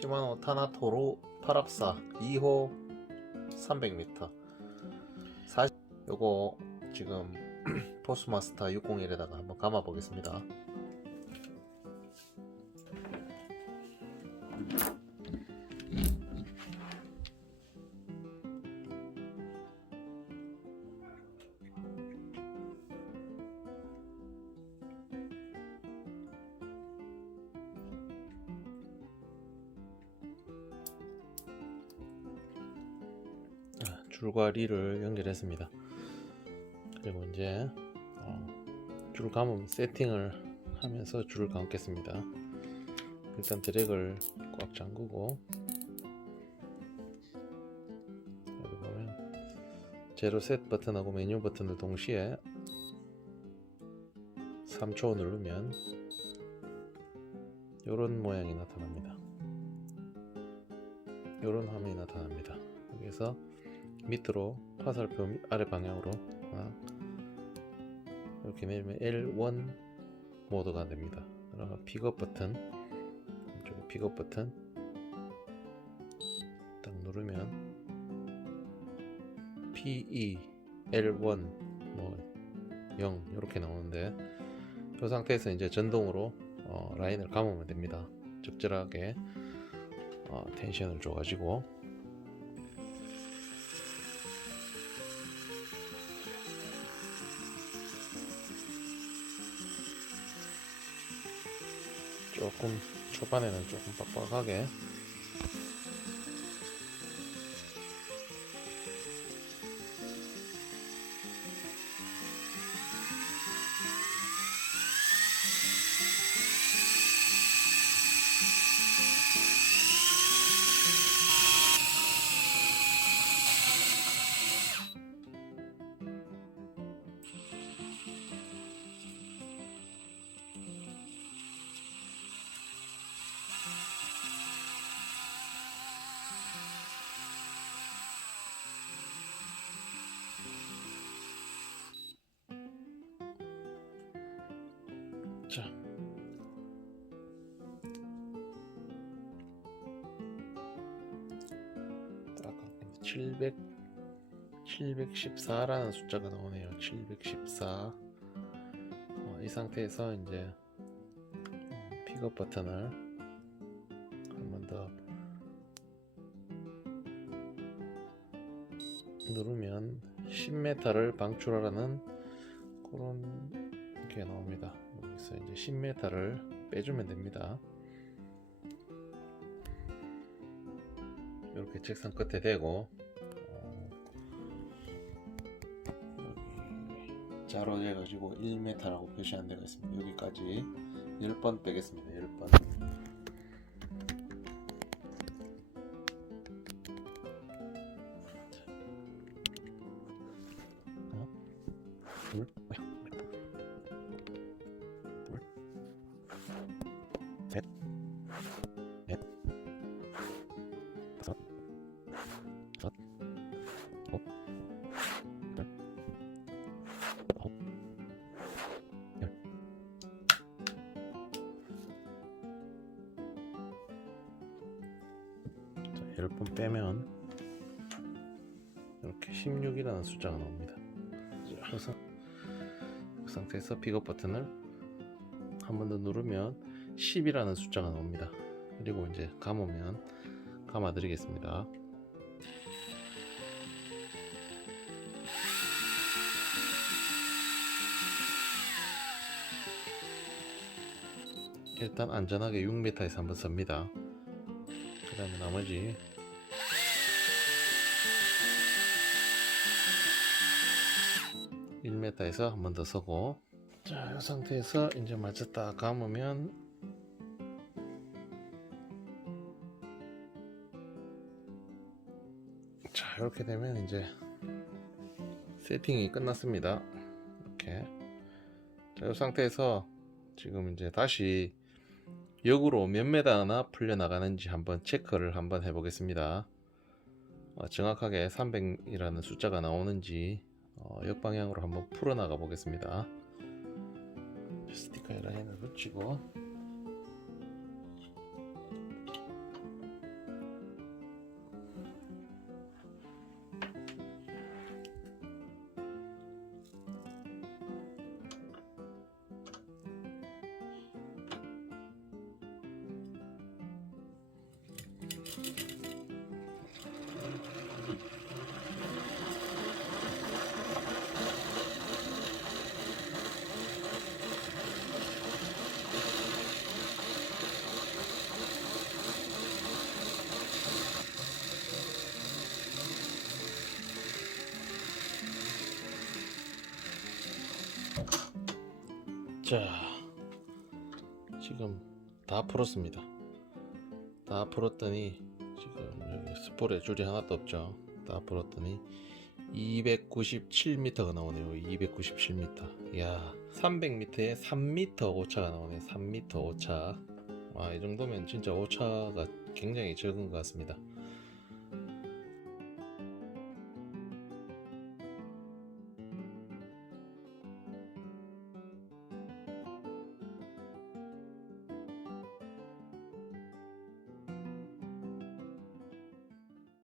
시마노 타나토로 파랍사 2호 300m. 사 요거 지금 포스마스터 601에다가 한번 감아 보겠습니다. 줄과 리를 연결했습니다. 그리고 이제 어, 줄 감음 세팅을 하면서 줄을 감겠습니다. 일단 드랙을 꽉 잠그고 여기 보면 제로 셋 버튼하고 메뉴 버튼을 동시에 3초 누르면 이런 모양이 나타납니다. 이런 화면이 나타납니다. 여기서 밑으로 화살표 미- 아래 방향으로 이렇게 내리면 L1 모드가 됩니다. 그러면 픽업 버튼 이쪽에 픽업 버튼 딱 누르면 PE L1 뭐0 이렇게 나오는데 이 상태에서 이제 전동으로 어, 라인을 감으면 됩니다. 적절하게 어, 텐션을 줘가지고 조금 초반에는 조금 빡빡하게 700 714라는 숫자가 나오네요. 714. 어, 이 상태에서 이제 음, 픽업 버튼을 한 번 더 누르면 10m를 방출하라는 그런 게 나옵니다. 여기서 이제 10m를 빼주면 됩니다. 이렇게 책상 끝에 대고 자로 해가지고 1m라고 표시한 데가 있습니다. 여기까지 10번 빼겠습니다. 10번. 하나, 둘, 둘, 셋, 넷, 다섯, 10번 빼면 이렇게 16이라는 숫자가 나옵니다. 자, 그래서 그 상태에서 픽업 버튼을 한 번 더 누르면 10이라는 숫자가 나옵니다. 그리고 이제 감으면 감아 드리겠습니다. 일단 안전하게 6m에서 한번 섭니다. 그 다음에 나머지 (1m) 에서 한 번 더 서고 자, 이 상태에서 이제 맞췄다 감으면 자, 이렇게 되면 이제 세팅이 끝났습니다. 이렇게. 자, 이 상태에서 지금 이제 다시 역으로 몇 메다나 풀려 나가는지 한번 체크를 한번 해보겠습니다. 어, 정확하게 300이라는 숫자가 나오는지 어, 역방향으로 한번 풀어 나가 보겠습니다. 스티커에 라인을 붙이고 자 지금 다 풀었습니다. 다 풀었더니 지금 여기 스폴에 줄이 하나도 없죠. 다 풀었더니 297m가 나오네요. 297m. 이야, 300m에 3m 오차가 나오네. 3m 오차. 와, 이 정도면 진짜 오차가 굉장히 적은 것 같습니다.